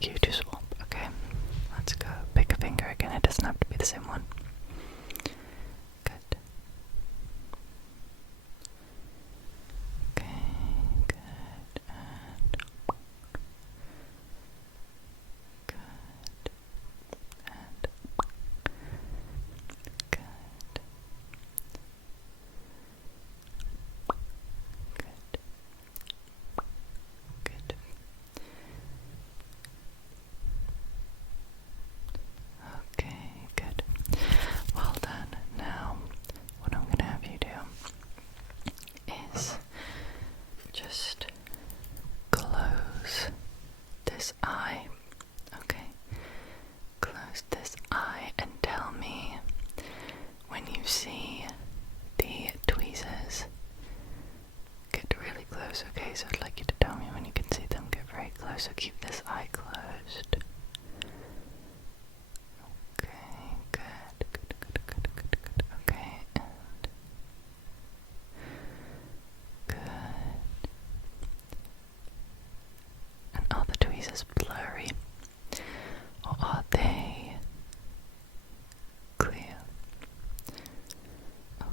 like you to swap, okay? Let's go. Pick a finger again, it doesn't have to be the same one. Good. Okay, good, and good, and good. Good. Okay, good. Well done. Now, what I'm going to have you do is just close this eye. Okay? Close this eye and tell me when you see the tweezers. Get really close, okay? So I'd like you to tell me when you can see them. Get very close, so keep this eye closed. Okay, good, good, good, good, good, good. Okay, and good. And are the tweezers blurry? Or are they clear?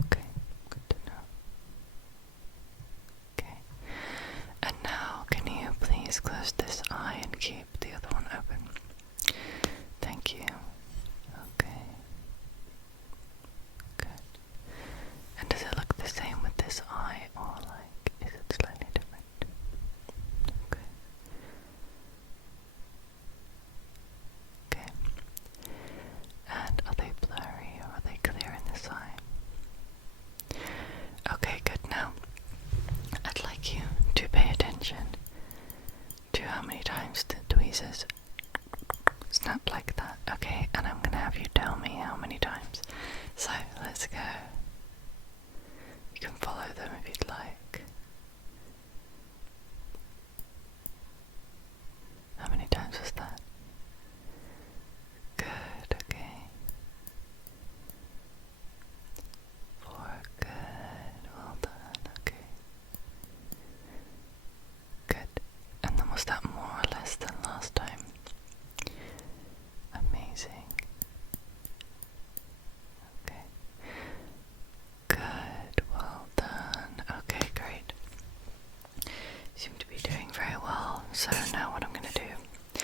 Okay, good to know. Okay. And now, can you please close this eye and keep the other one open? Thank you. Okay. Good. And does it look the same with this eye, or like, is it slightly different? Okay. Okay. And are they blurry or are they clear in this eye? Okay, good. Now, I'd like you to pay attention to how many times the tweezers snap like that, okay? And I'm gonna have you tell me how many times. So, let's go. You can follow them if you'd like. How many times was that? Good, okay. 4, good, well done, okay. Good. And then was that more or less than last time? Amazing. Okay. Good, well done. Okay, great. You seem to be doing very well. So now what I'm going to do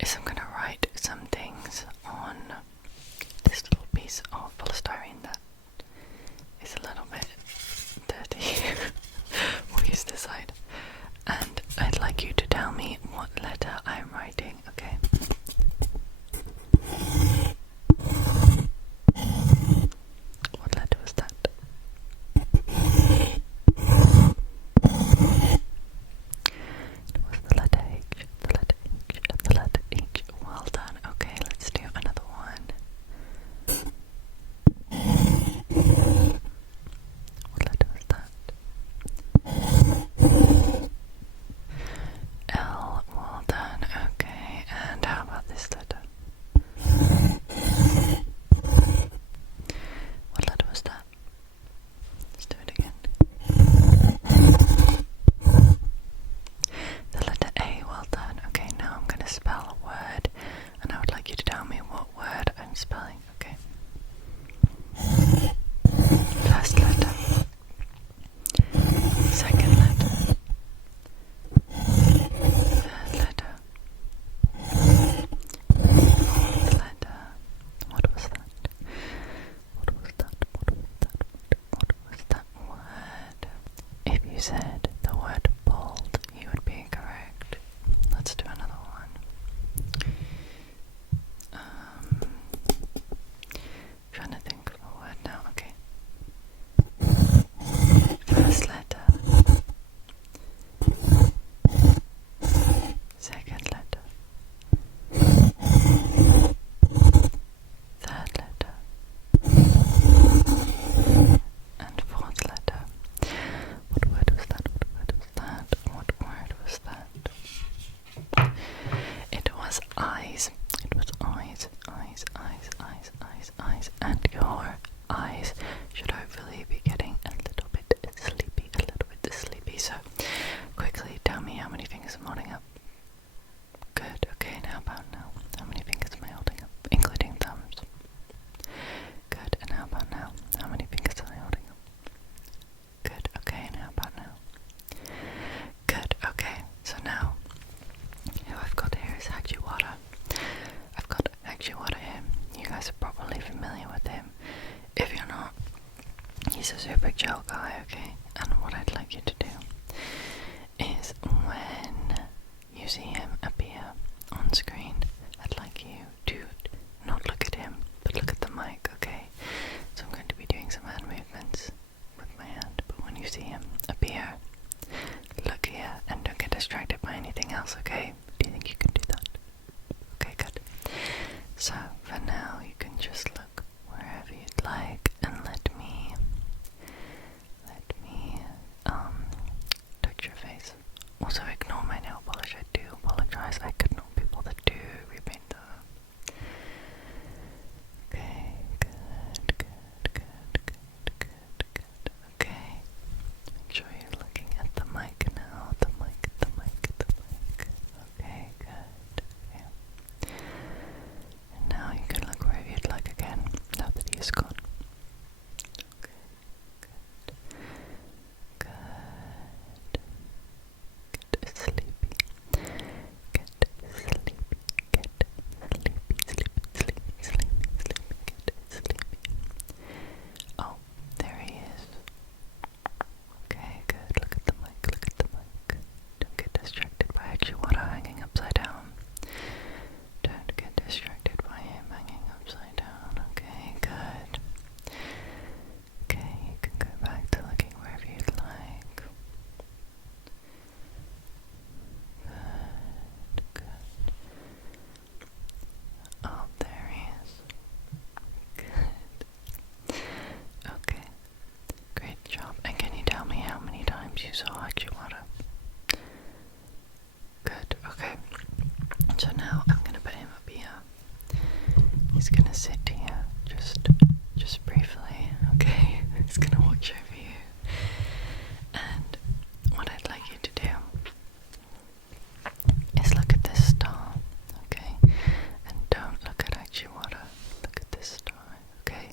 is I'm going to write some things on this little piece of polystyrene that is a little bit dirty. We'll use this side. And I'd like you to tell me what letter I'm writing, okay? What letter was that? It was the letter H, the letter H, the letter H. Well done. Okay, let's do another one. What letter was that? L. Well done. Okay, and how about this letter? What letter was that? Let's do it again. The letter A, well done. Okay, now I'm going to spell a word, and I would like you to tell me what word I'm spelling, okay? First letter. Second letter. Third letter. Fourth letter. What was that? What was that? What was that? What was that word? If you said the word bold, you would be correct. Let's do another one. just briefly, okay? It's gonna watch over you. And what I'd like you to do is look at this star, okay? And don't look at actual water. Look at this star, okay?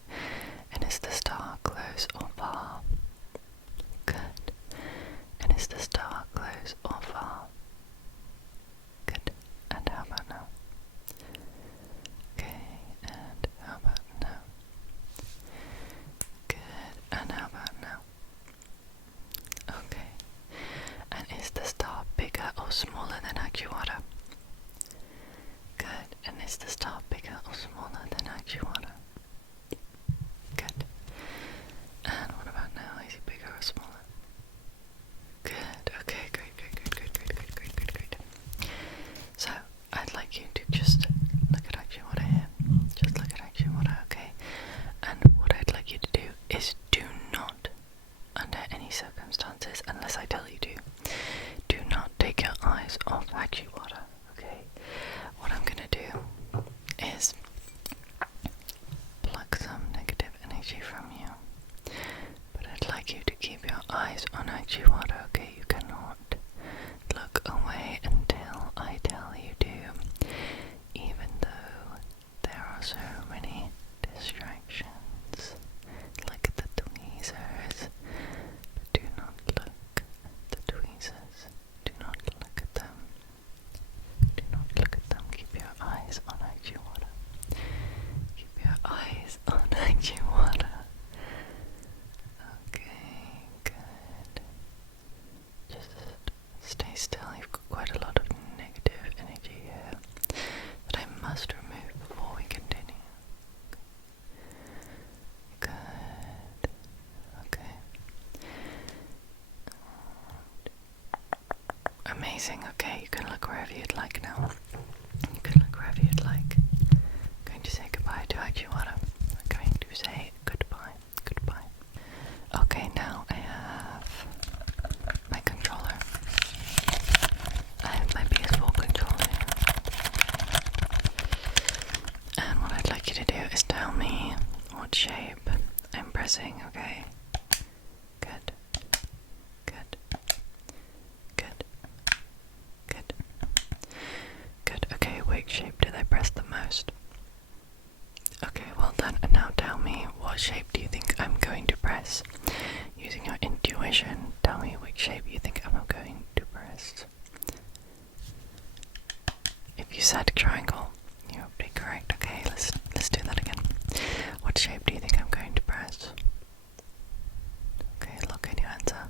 And is the star close or far? Good. And is the star close or far? Good. And how about now? Okay, and how about now? Good. And how about now? Okay. And is the star bigger or smaller than Agiwara? Good. And is the star bigger or smaller than Agiwara? Good. And what about now? Is it bigger or smaller? Good. Okay, great. So, I'd like you to just look at Agiwara here. Just look at Agiwara, okay? And what I'd like you to do is do not, under any circumstances, unless I tell you to, do not take your eyes off Agiwara, okay? What I'm gonna do is pluck some negative energy from you. But I'd like you to keep your eyes on Agiwara, okay? You cannot look away until I tell you to, even though there are so many distractions, like the tweezers. But do not look at the tweezers. Do not look at them. Do not look at them. Keep your eyes on Agiwara. Keep your eyes on Agiwara. Okay, good. Just stay still. You've got quite a lot of negative energy here that I must remove before we continue. Good. Okay. Amazing. Okay, you can look wherever you'd like now. You can look wherever you'd like. I'm going to say goodbye to Agiwara. I'm going to say goodbye. Goodbye. Okay, now I have my controller. I have my PS4 controller. And what I'd like you to do is tell me what shape I'm pressing, okay? Good. Good. Good. Good. Good. Okay, which shape did I press the most? Okay, well done. And now tell me, what shape do you think I'm going to press? Using your intuition, tell me which shape you think I'm going to press. If you said triangle, you would be correct. Okay, let's do that again. What shape do you think I'm going to press? Okay, look at your answer.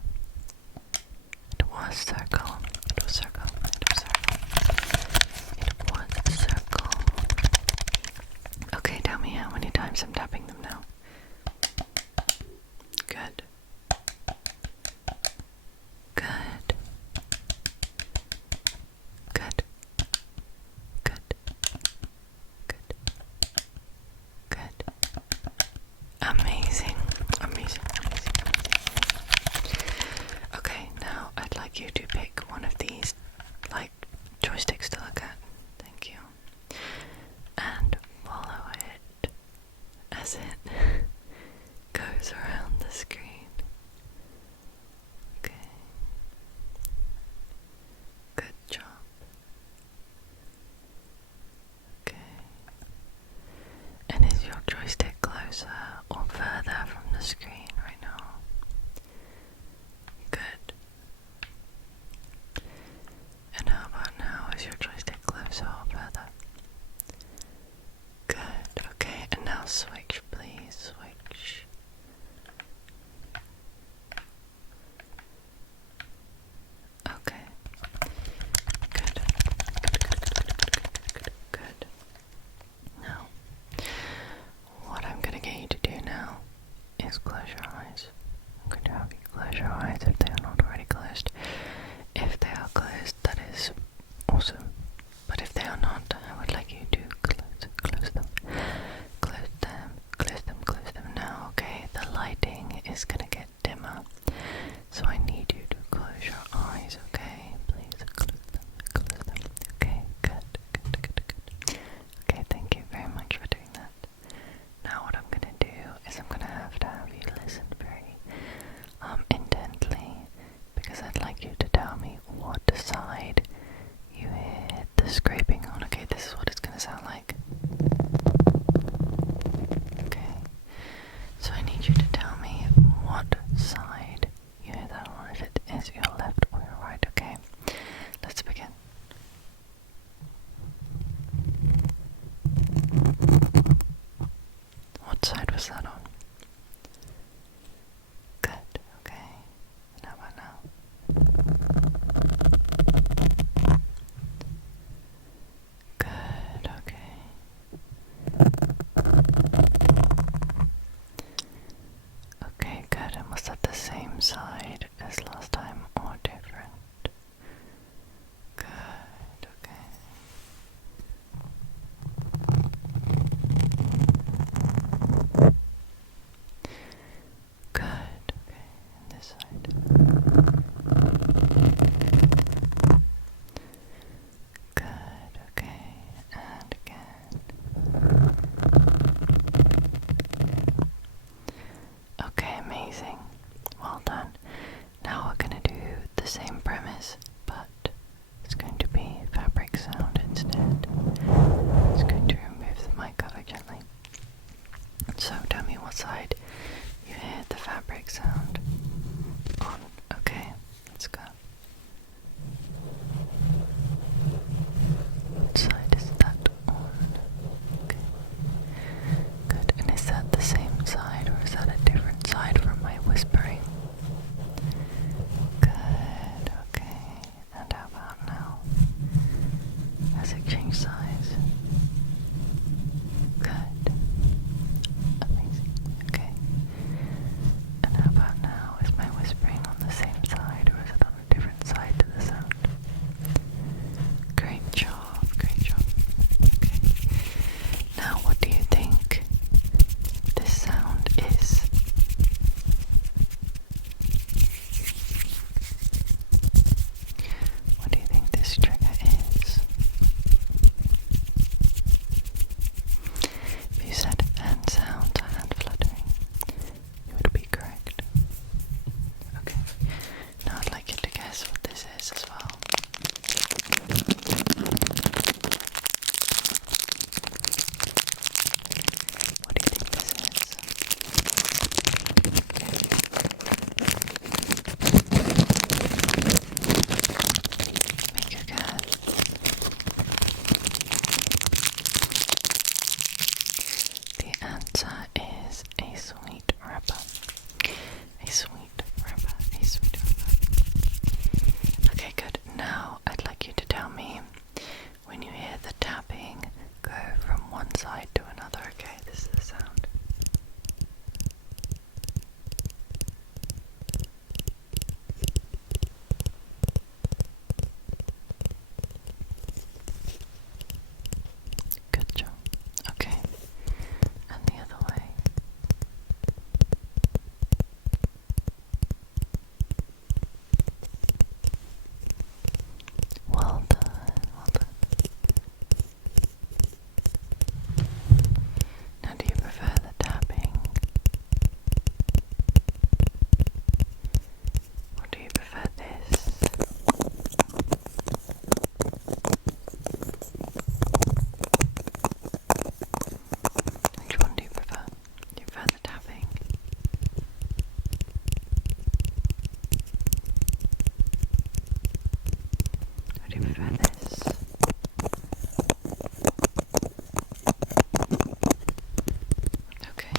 It was circle. It was circle. It was circle. It was circle. Okay, tell me how many times I'm tapping them now. Good. Good. Good. Good. Good. Good. Amazing. Amazing. Amazing. Okay, now I'd like you to pick one of these side to another. Okay, this is the sound. Good job. Okay, and the other way. Well done, well done. Now, do you prefer the tapping? Or do you prefer this? Which one do you prefer? Do you prefer the tapping? Or do you prefer this? Okay.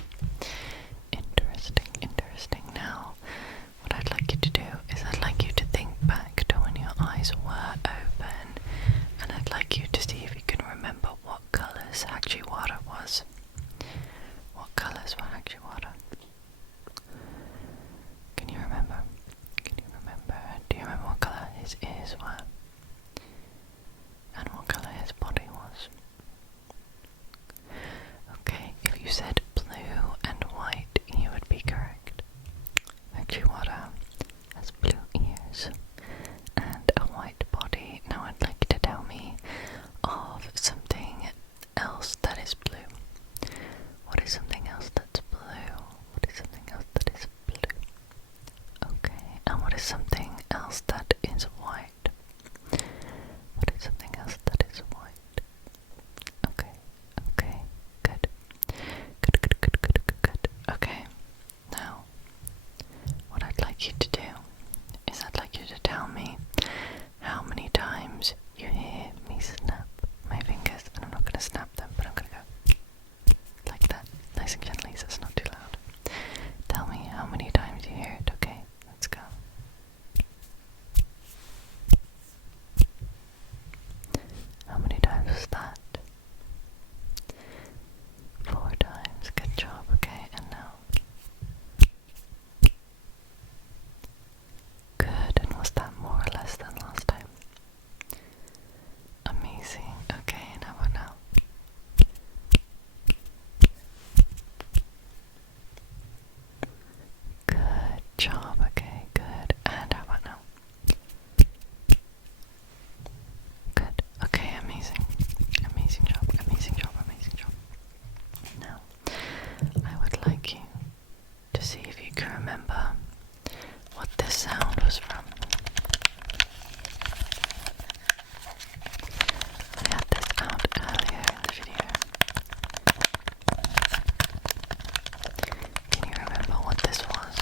Interesting, interesting. Now, what I'd like you to do is I'd like you to think back to when your eyes were open, and I'd like you to see if you can remember what colours Hakchi water was. What colours were Hakchi water? Can you remember? Can you remember? Do you remember what colour his ears were? And what colour his body was? Okay, if you said blue and white, you would be correct. Hakchi water has blue ears and a white body. Now I'd like you to tell me of something else that is blue. What is something else that's blue? What is something else that is blue? Okay, and what is something else that is white? What is something else that is white? Okay, okay, good. Good, good, good, good, good, good. Okay, now, what I'd like you to do is I'd like you to tell me how many times you hear me snap my fingers, and I'm not going to snap them, but I'm going to go like that, nice and gently, so it's not too loud. Tell me how many times you hear it. Okay, let's go. How many times was that? 4 times. Good job. Okay, and now. Good, and was that more or less than last time? Amazing. Okay, and how about now? Good job. Okay, good. And how about now? Good. Okay, amazing. Amazing job. Amazing job. Amazing job. Now, I would like you to see if you can remember what this sound was from. I had this out earlier in the video. Can you remember what this was?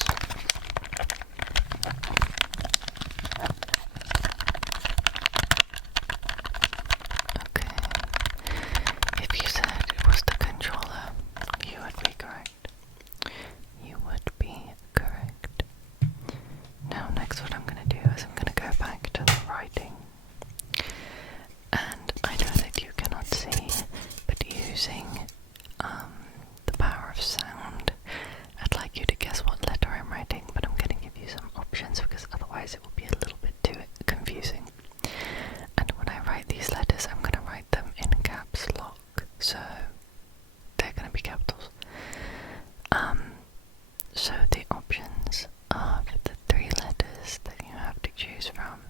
Okay. If you said it was the controller, you would be correct. You would be correct. Now, next, what I'm going to do is I'm going to go back to the writing. And I know that you cannot see, but using the power of sound, I'd like you to guess what letter I'm writing, but I'm going to give you some options because otherwise it will be a little bit too confusing. And when I write these letters, I'm going to write them in caps lock, so they're going to be capitals. So the options of the 3 letters that you have to choose from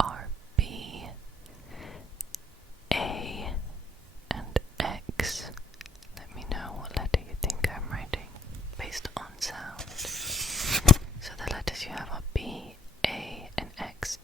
are B, A, and X. Let me know what letter you think I'm writing based on sound. So the letters you have are B, A, and X.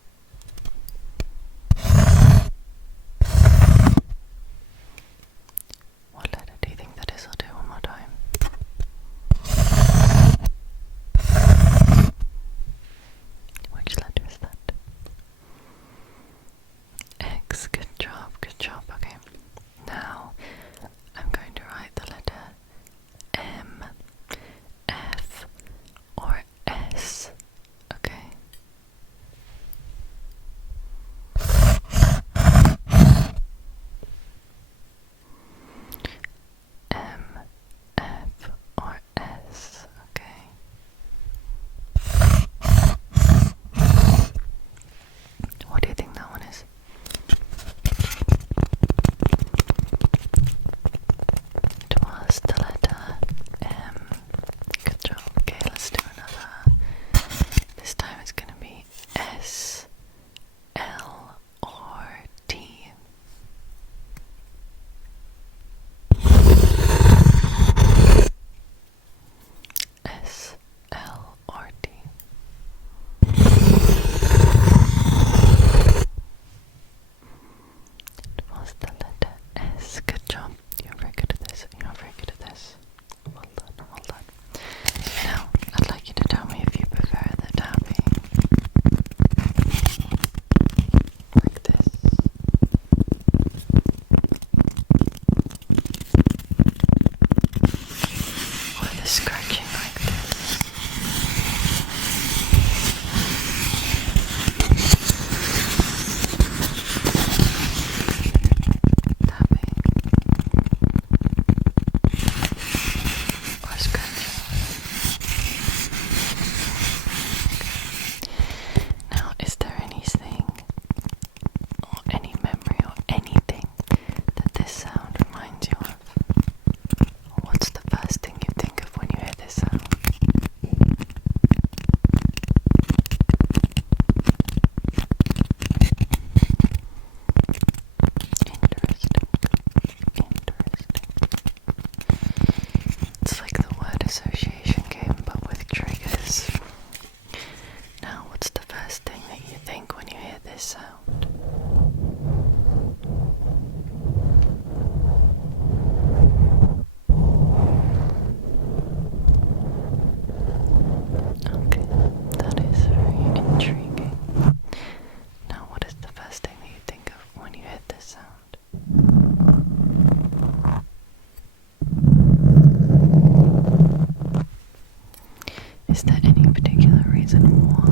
reason why